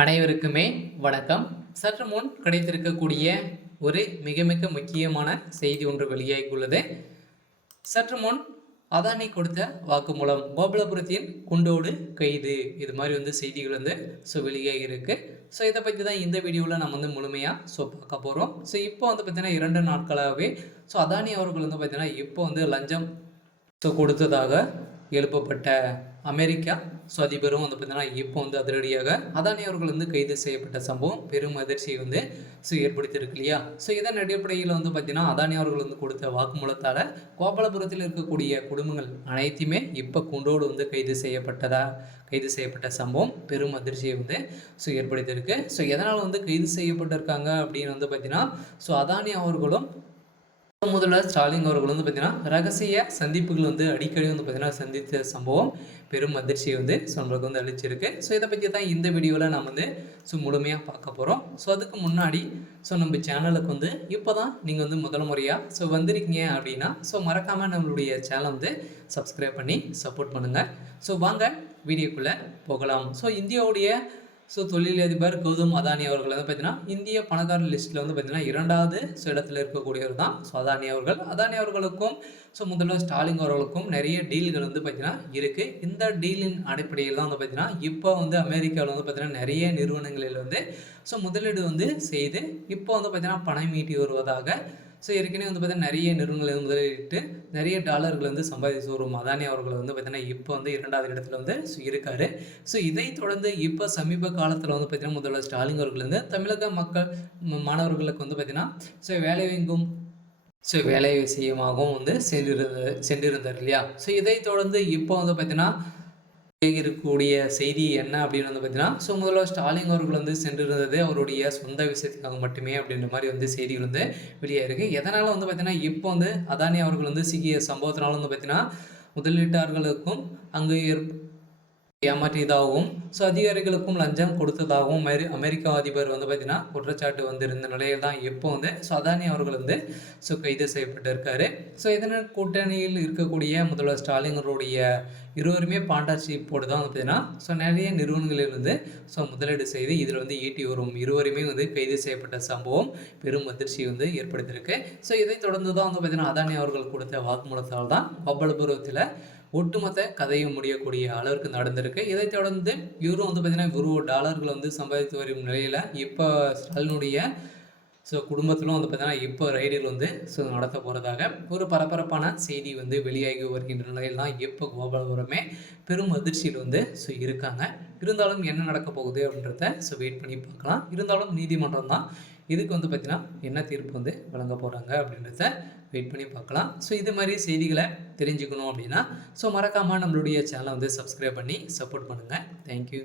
அனைவருக்குமே வணக்கம். சற்று முன் கிடைத்திருக்கக்கூடிய ஒரு மிக மிக முக்கியமான செய்தி ஒன்று வெளியாகியுள்ளது. சற்று முன் அதானி கொடுத்த வாக்குமூலம், கோபாலபுரத்தின் குண்டோடு கைது, இது மாதிரி செய்திகள் வெளியாகி இருக்கு. இதை பற்றி தான் இந்த வீடியோவில் நம்ம முழுமையாக பார்க்க போகிறோம். இப்போ பார்த்தீங்கன்னா 2 நாட்களாகவே அதானி அவர்கள் பார்த்தீங்கன்னா இப்போ லஞ்சம் கொடுத்ததாக எழுப்பப்பட்ட அமெரிக்கா அதிபரும் பார்த்தீங்கன்னா இப்போ அதிரடியாக அதானி அவர்கள் கைது செய்யப்பட்ட சம்பவம் பெரும் அதிர்ச்சியை ஏற்படுத்தியிருக்கு இல்லையா. இதன் அடிப்படையில் பார்த்தீங்கன்னா அதானி அவர்கள் கொடுத்த வாக்குமூலத்தால் கோபாலபுரத்தில் இருக்கக்கூடிய குடும்பங்கள் அனைத்துமே இப்போ கூண்டோடு கைது செய்யப்பட்ட சம்பவம் பெரும் அதிர்ச்சியை ஏற்படுத்தியிருக்கு. எதனால் கைது செய்யப்பட்டிருக்காங்க அப்படின்னு பார்த்தீங்கன்னா அதானி அவர்களும் முதல்வர் ஸ்டாலின் அவர்கள் பார்த்தீங்கன்னா ரகசிய சந்திப்புகள் அடிக்கடி பார்த்தீங்கன்னா சந்தித்த சம்பவம் பெரும் அதிர்ச்சியை நம்மளுக்கு அளிச்சிருக்கு. இதை பற்றி தான் இந்த வீடியோவில் நாம் முழுமையாக பார்க்க போகிறோம். அதுக்கு முன்னாடி நம்ம சேனலுக்கு இப்போ தான் நீங்கள் முதல் முறையாக வந்திருக்கீங்க அப்படின்னா மறக்காமல் நம்மளுடைய சேனலை சப்ஸ்கிரைப் பண்ணி சப்போர்ட் பண்ணுங்கள். வாங்க வீடியோக்குள்ளே போகலாம். இந்தியாவுடைய தொழிலதிபர் கௌதம் அதானி அவர்கள் பார்த்தீங்கன்னா இந்திய பணக்காரர் லிஸ்ட்டில் பார்த்தீங்கன்னா 2வது இடத்துல இருக்கக்கூடியவர் தான் அதானி அவர்கள். அதானி அவர்களுக்கும் முதல்வர் ஸ்டாலின் அவர்களுக்கும் நிறைய டீல்கள் பார்த்தீங்கன்னா இருக்குது. இந்த டீலின் அடிப்படையில் தான் பார்த்தீங்கன்னா இப்போ அமெரிக்காவில் பார்த்தீங்கன்னா நிறைய நிறுவனங்களில் முதலீடு செய்து இப்போ பார்த்தீங்கன்னா பணம் மீட்டி வருவதாக ஏற்கனவே பார்த்தீங்கன்னா நிறைய நிறுவனங்கள் முதலீட்டு நிறைய டாலர்கள் சம்பாதிச்சு வரும் அதானி அவர்கள் பார்த்தீங்கன்னா இப்போ 2வது இடத்துல இருக்காரு. இதை தொடர்ந்து இப்போ சமீப காலத்தில் பார்த்தீங்கன்னா முதல்வர் ஸ்டாலின் அவர்கள் தமிழக மக்கள் மாணவர்களுக்கு பார்த்தீங்கன்னா வேலை வாங்கும் வேலை விஷயமாகவும் சென்றிருந்தார் இல்லையா. இதை தொடர்ந்து இப்போ பார்த்தீங்கன்னா இருக்கக்கூடிய செய்தி என்ன அப்படின்னு பார்த்தீங்கன்னா முதல்வர் ஸ்டாலின் அவர்கள் சென்றிருந்தது அவருடைய சொந்த விஷயத்துக்காக மட்டுமே அப்படின்ற மாதிரி செய்திகள் வெளியாயிருக்கு. எதனால் பார்த்தீங்கன்னா இப்போ அதானி அவர்கள் சிக்கிய சம்பவத்தினால பார்த்தீங்கன்னா முதலீட்டாளர்களுக்கும் அங்கு ஏமாற்றியதாகவும் அதிகாரிகளுக்கும் லஞ்சம் கொடுத்ததாகவும் அமெரிக்கா அதிபர் பார்த்தீங்கன்னா குற்றச்சாட்டு இருந்த நிலையில் தான் இப்போ அதானி அவர்கள் கைது செய்யப்பட்டிருக்காரு. இதனால் கூட்டணியில் இருக்கக்கூடிய முதல்வர் ஸ்டாலினுடைய இருவருமே பார்ட்னர்ஷிப்போடு தான் பார்த்தீங்கன்னா நிறைய நிறுவனங்களிலிருந்து முதலீடு செய்து இதில் ஈட்டி வரும் இருவருமே கைது செய்யப்பட்ட சம்பவம் பெரும் அதிர்ச்சி ஏற்படுத்தியிருக்கு. இதை தொடர்ந்து தான் பார்த்தீங்கன்னா அதானி அவர்கள் கொடுத்த வாக்குமூலத்தால் தான் கோபாலபுரத்தில் ஒட்டுமொத்த கதையும் முடியக்கூடிய அளவிற்கு நடந்திருக்கு. இதை தொடர்ந்து இவரும் பார்த்தீங்கன்னா $1 சம்பாதித்து வரும் நிலையில் இப்போ ஸ்டாலினுடைய குடும்பத்திலும் பார்த்தீங்கன்னா இப்போ ரைடுகள் நடத்த போகிறதாக ஒரு பரபரப்பான செய்தி வெளியாகி வருகின்ற நிலையில் தான் இப்போ கோபாலபுரமே பெரும் அதிர்ச்சியில் இருக்காங்க. இருந்தாலும் என்ன நடக்க போகுது அப்படின்றத வெயிட் பண்ணி பார்க்கலாம். இருந்தாலும் நீதிமன்றம் தான் இதுக்கு பார்த்தீங்கன்னா என்ன தீர்ப்பு வழங்க போகிறாங்க அப்படின்றத வெயிட் பண்ணி பார்க்கலாம். இது மாதிரி செய்திகளை தெரிஞ்சுக்கணும் அப்படின்னா மறக்காமல் நம்மளுடைய சேனலை சப்ஸ்கிரைப் பண்ணி சப்போர்ட் பண்ணுங்கள். தேங்க்யூ.